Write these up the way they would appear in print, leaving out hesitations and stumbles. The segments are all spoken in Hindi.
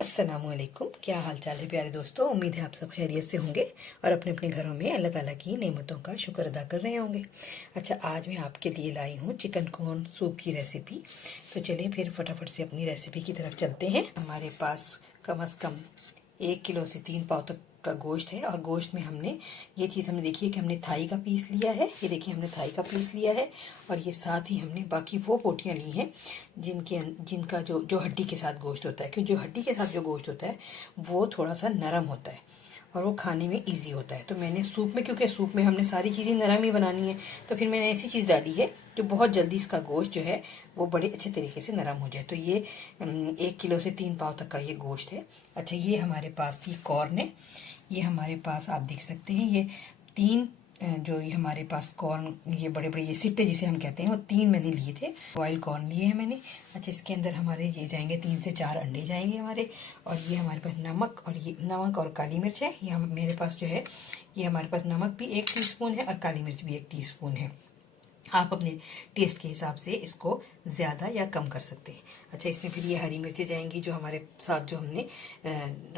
अस्सलामुअलैकुम। क्या हाल चाल है प्यारे दोस्तों। उम्मीद है आप सब खैरियत से होंगे और अपने अपने घरों में अल्लाह ताला की नेमतों का शुक्र अदा कर रहे होंगे। अच्छा, आज मैं आपके लिए लाई हूँ चिकन कॉर्न सूप की रेसिपी। तो चलिए फिर फटाफट से अपनी रेसिपी की तरफ चलते हैं। हमारे पास कम से कम 1 किलो से 3 पाव तक का गोश्त है और गोश्त में हमने ये चीज़ हमने देखी है कि हमने थाई का पीस लिया है। ये देखिए हमने थाई का पीस लिया है और ये साथ ही हमने बाकी वो पोटियाँ ली हैं जिनका जो हड्डी के साथ गोश्त होता है, क्योंकि जो हड्डी के साथ जो गोश्त होता है वो थोड़ा सा नरम होता है और वो खाने में इजी होता है। तो मैंने सूप में, क्योंकि सूप में हमने सारी चीज़ें नरम ही बनानी है, तो फिर मैंने ऐसी चीज़ डाली है जो बहुत जल्दी इसका गोश्त जो है वो बड़े अच्छे तरीके से नरम हो जाए। तो ये 1 किलो से 3 पाव तक का ये गोश्त है। अच्छा, ये हमारे पास थी कॉर्न है। ये हमारे पास आप देख सकते हैं ये 3 जो ये हमारे पास कॉर्न, ये बड़े बड़े ये सिट्टे जिसे हम कहते हैं, वो 3 मैंने लिए थे। बॉयल कॉर्न लिए हैं मैंने। अच्छा, इसके अंदर हमारे ये जाएंगे 3 से 4 अंडे जाएंगे हमारे। और ये हमारे पास नमक और काली मिर्च है। ये मेरे पास जो है ये हमारे पास नमक भी 1 टीस्पून है और काली मिर्च भी 1 टीस्पून है। आप अपने टेस्ट के हिसाब से इसको ज़्यादा या कम कर सकते हैं। अच्छा, इसमें फिर ये हरी मिर्चें जाएंगी जो हमारे साथ, जो हमने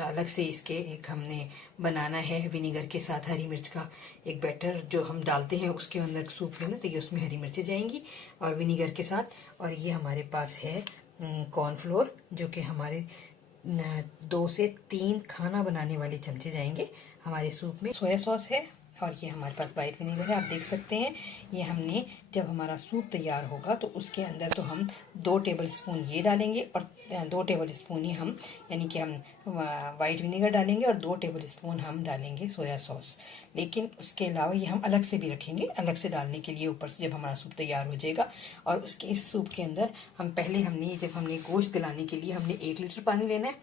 अलग से इसके एक हमने बनाना है विनीगर के साथ। हरी मिर्च का एक बैटर जो हम डालते हैं उसके अंदर सूप के अंदर, तो ये उसमें हरी मिर्चें जाएंगी और विनीगर के साथ। और ये हमारे पास है कॉर्नफ्लोर, जो कि हमारे 2 से 3 खाना बनाने वाले चमचे जाएंगे हमारे सूप में। सोया सॉस है और ये हमारे पास वाइट विनेगर है। आप देख सकते हैं ये हमने, जब हमारा सूप तैयार होगा तो उसके अंदर तो हम 2 टेबल स्पून ये डालेंगे और 2 टेबल स्पून ही हम, यानी कि हम वाइट विनेगर डालेंगे और 2 टेबल स्पून हम डालेंगे सोया सॉस। लेकिन उसके अलावा ये हम अलग से भी रखेंगे, अलग से डालने के लिए ऊपर से, जब हमारा सूप तैयार हो जाएगा। और उसके इस सूप के अंदर हम पहले जब हमने गोश्त गलाने के लिए हमने 1 लीटर पानी लेना है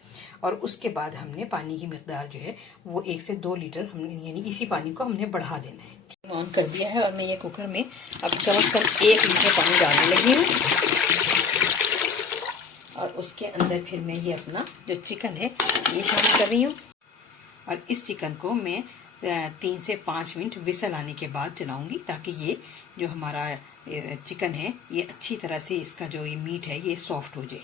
और उसके बाद हमने पानी की मिकदार जो है वो 1 से 2 लीटर हमने, यानी इसी पानी को हमने बढ़ा देना है। ऑन कर दिया है और मैं ये कुकर में अब कम से कम 1 लीटर पानी डालने लगी हूँ और उसके अंदर फिर मैं ये अपना जो चिकन है ये शामिल कर रही हूँ। और इस चिकन को मैं 3 से 5 मिनट विसल आने के बाद चलाऊंगी, ताकि ये जो हमारा चिकन है ये अच्छी तरह से, इसका जो ये मीट है ये सॉफ्ट हो जाए।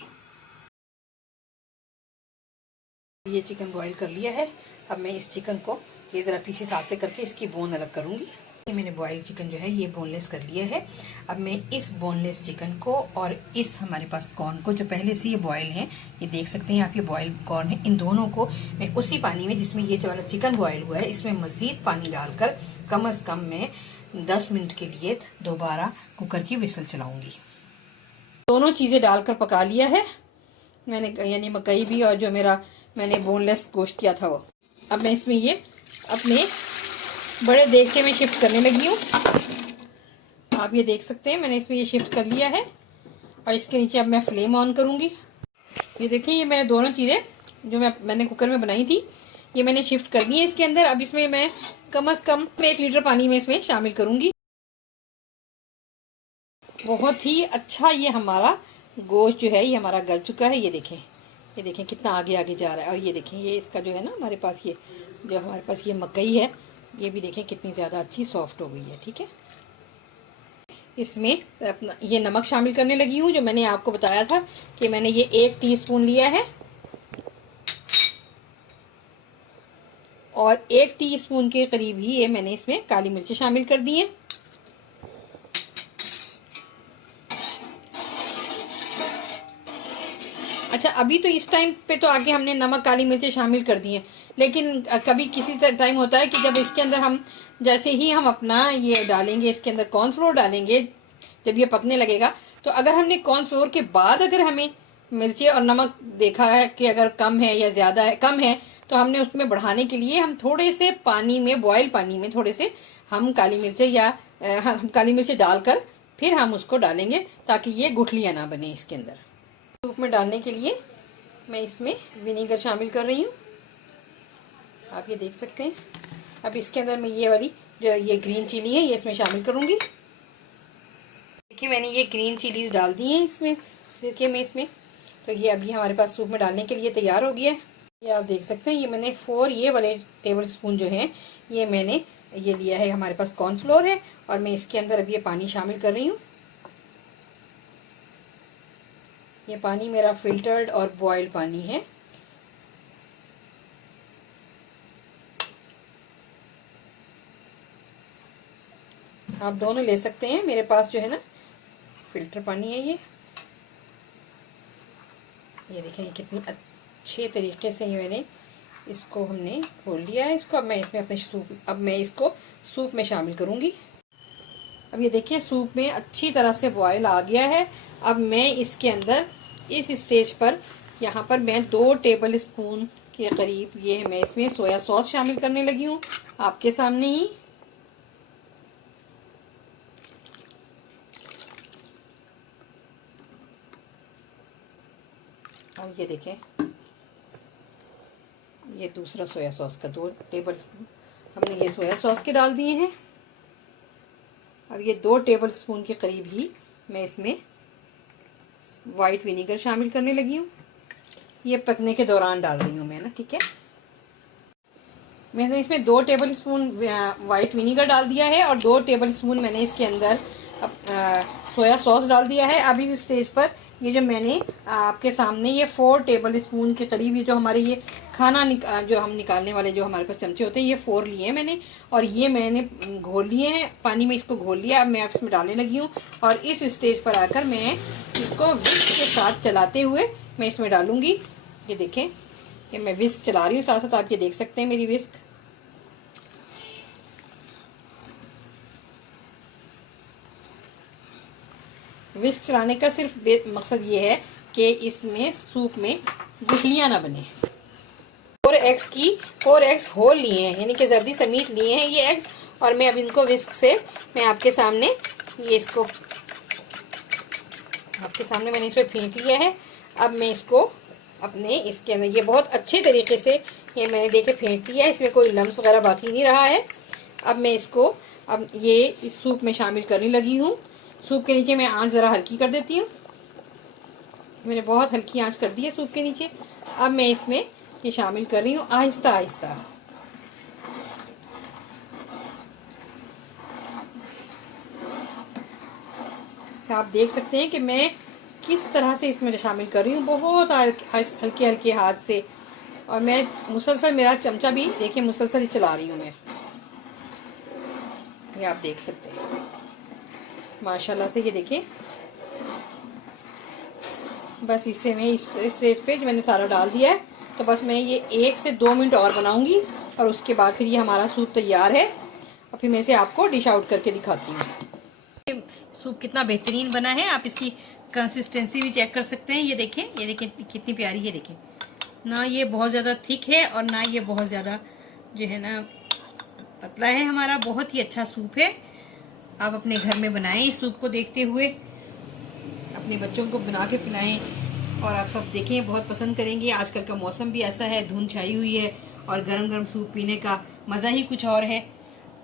ये चिकन बॉईल कर लिया है। अब मैं इस चिकन को ये जरा पीसेस हाथ से करके इसकी बोन अलग करूंगी। मैंने बॉइल्ड चिकन जो है ये बोनलेस कर लिया है। अब मैं इस बोनलेस चिकन को और इस हमारे पास कॉर्न को, जो पहले से ये बॉयल है, ये देख सकते हैं आप, ये बॉइल्ड कॉर्न है, इन दोनों को मैं उसी पानी में जिसमें ये वाला चिकन बॉयल हुआ है इसमें मजीद पानी डालकर कम से कम मैं 10 मिनट के लिए दोबारा कुकर की विसल चलाऊंगी। दोनों चीजें डालकर पका लिया है मैंने, यानी मकई भी और जो मैंने बोनलेस गोश्त किया था वो। अब मैं इसमें ये अपने बड़े देगचे में शिफ्ट करने लगी हूँ। आप ये देख सकते हैं मैंने इसमें ये शिफ्ट कर लिया है और इसके नीचे अब मैं फ्लेम ऑन करूंगी। ये देखिए, ये मैंने दोनों चीज़ें जो मैंने कुकर में बनाई थी ये मैंने शिफ्ट कर दी है इसके अंदर। अब इसमें मैं कम से कम 1 लीटर पानी में इसमें शामिल करूंगी। बहुत ही अच्छा ये हमारा गोश्त जो है ये हमारा गल चुका है। ये देखें कितना आगे आगे जा रहा है। और ये देखें ये इसका जो है ना, हमारे पास ये जो हमारे पास ये मकई है ये भी देखें कितनी ज़्यादा अच्छी सॉफ्ट हो गई है। ठीक है, इसमें अपना ये नमक शामिल करने लगी हूँ, जो मैंने आपको बताया था कि मैंने ये 1 टीस्पून लिया है और 1 टीस्पून के करीब ही ये मैंने इसमें काली मिर्ची शामिल कर दी है। अच्छा, अभी तो इस टाइम पे तो आगे हमने नमक काली मिर्चें शामिल कर दी हैं, लेकिन कभी किसी टाइम होता है कि जब इसके अंदर हम, जैसे ही हम अपना ये डालेंगे, इसके अंदर कॉर्नफ्लोर डालेंगे, जब ये पकने लगेगा, तो अगर हमने कॉर्नफ्लोर के बाद अगर हमें मिर्चें और नमक देखा है कि अगर कम है या ज्यादा है, कम है, तो हमने उसमें बढ़ाने के लिए हम थोड़े से पानी में, बॉयल पानी में थोड़े से हम काली मिर्चें या हम काली मिर्चें डालकर फिर हम उसको डालेंगे, ताकि ये गुठलियां ना बने इसके अंदर। सूप में डालने के लिए मैं इसमें विनेगर शामिल कर रही हूँ, आप ये देख सकते हैं। अब इसके अंदर मैं ये वाली जो ये ग्रीन चिली है ये इसमें शामिल करूंगी। देखिए मैंने ये ग्रीन चिलीज डाल दी हैं इसमें सिरके में इसमें, तो ये अभी हमारे पास सूप में डालने के लिए तैयार हो गया है। ये आप देख सकते हैं, ये मैंने 4 ये वाले टेबल स्पून जो है ये मैंने ये लिया है, हमारे पास कॉर्नफ्लोर है और मैं इसके अंदर अब ये पानी शामिल कर रही हूँ। ये पानी मेरा फिल्टर्ड और बॉइल्ड पानी है। आप दोनों ले सकते हैं। मेरे पास जो है ना फिल्टर पानी है ये देखें कितनी अच्छे तरीके से ये मैंने इसको हमने घोल लिया है। इसको अब मैं इसको सूप में शामिल करूंगी। अब ये देखिए सूप में अच्छी तरह से बॉयल आ गया है। अब मैं इसके अंदर इस स्टेज पर यहाँ पर मैं 2 टेबल स्पून के करीब ये मैं इसमें सोया सॉस शामिल करने लगी हूँ आपके सामने ही। और ये देखें ये दूसरा सोया सॉस का 2 टेबल स्पून हमने ये सोया सॉस के डाल दिए हैं। अब ये 2 टेबल स्पून के करीब ही मैं इसमें वाइट विनीगर शामिल करने लगी हूँ। ये पकने के दौरान डाल रही हूँ मैं ना, ठीक है। मैंने इसमें 2 टेबल स्पून वाइट विनीगर डाल दिया है और 2 टेबल स्पून मैंने इसके अंदर सोया सॉस डाल दिया है। अब इस स्टेज पर ये जो मैंने आपके सामने ये 4 टेबल स्पून के करीब ये जो हमारे ये खाना जो हम निकालने वाले जो हमारे पास चमचे होते हैं ये 4 लिए हैं मैंने, और ये मैंने घोल लिए हैं पानी में, इसको घोल लिया। अब मैं इसमें डालने लगी हूँ और इस स्टेज पर आकर मैं इसको विस्क के साथ चलाते हुए मैं इसमें डालूंगी। ये देखें कि मैं विस्क चला रही हूँ, साथ साथ आप ये देख सकते हैं मेरी विस्क। विस्क चलाने का सिर्फ मकसद ये है कि इसमें सूप में गुठलियां ना बने। 4 एग्स होल लिए हैं, यानी कि जर्दी समेत लिए हैं ये एग्स, और मैं अब इनको विस्क से मैं आपके सामने मैंने इसमें फेंट लिया है। अब मैं इसको अपने इसके अंदर ये बहुत अच्छे तरीके से ये मैंने देखे फेंट लिया है, इसमें कोई लम्स वगैरह बाकी नहीं रहा है। अब मैं इसको ये इस सूप में शामिल करने लगी हूँ। सूप के नीचे मैं आंच ज़रा हल्की कर देती हूँ, मैंने बहुत हल्की आंच कर दी है सूप के नीचे। अब मैं इसमें ये शामिल कर रही हूँ आहिस्ता आहिस्ता। आप देख सकते हैं कि मैं किस तरह से इसमें शामिल कर रही हूँ, बहुत हल्के हल्के हाथ से, और मैं मुसलसल मेरा चमचा भी देखिए मुसलसल ही चला रही हूँ मैं। ये आप देख सकते हैं माशाल्लाह से। ये देखिए बस इससे मैं इस स्टेज पे जो मैंने सारा डाल दिया है, तो बस मैं ये 1 से 2 मिनट और बनाऊंगी और उसके बाद फिर ये हमारा सूप तैयार है। और फिर मैं इसे आपको डिश आउट करके दिखाती हूँ। सूप कितना बेहतरीन बना है, आप इसकी कंसिस्टेंसी भी चेक कर सकते हैं। ये देखें कितनी प्यारी है। देखें ना ये बहुत ज़्यादा थिक है और ना ये बहुत ज़्यादा जो है ना पतला है। हमारा बहुत ही अच्छा सूप है। आप अपने घर में बनाएं इस सूप को देखते हुए, अपने बच्चों को बना के पिलाएं और आप सब देखें बहुत पसंद करेंगे। आजकल का मौसम भी ऐसा है, धुंध छाई हुई है और गरम गरम सूप पीने का मज़ा ही कुछ और है।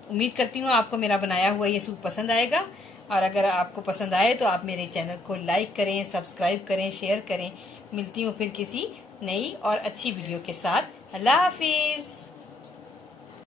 उम्मीद करती हूँ आपको मेरा बनाया हुआ ये सूप पसंद आएगा, और अगर आपको पसंद आए तो आप मेरे चैनल को लाइक करें, सब्सक्राइब करें, शेयर करें। मिलती हूँ फिर किसी नई और अच्छी वीडियो के साथ। अल्लाह हाफिज़।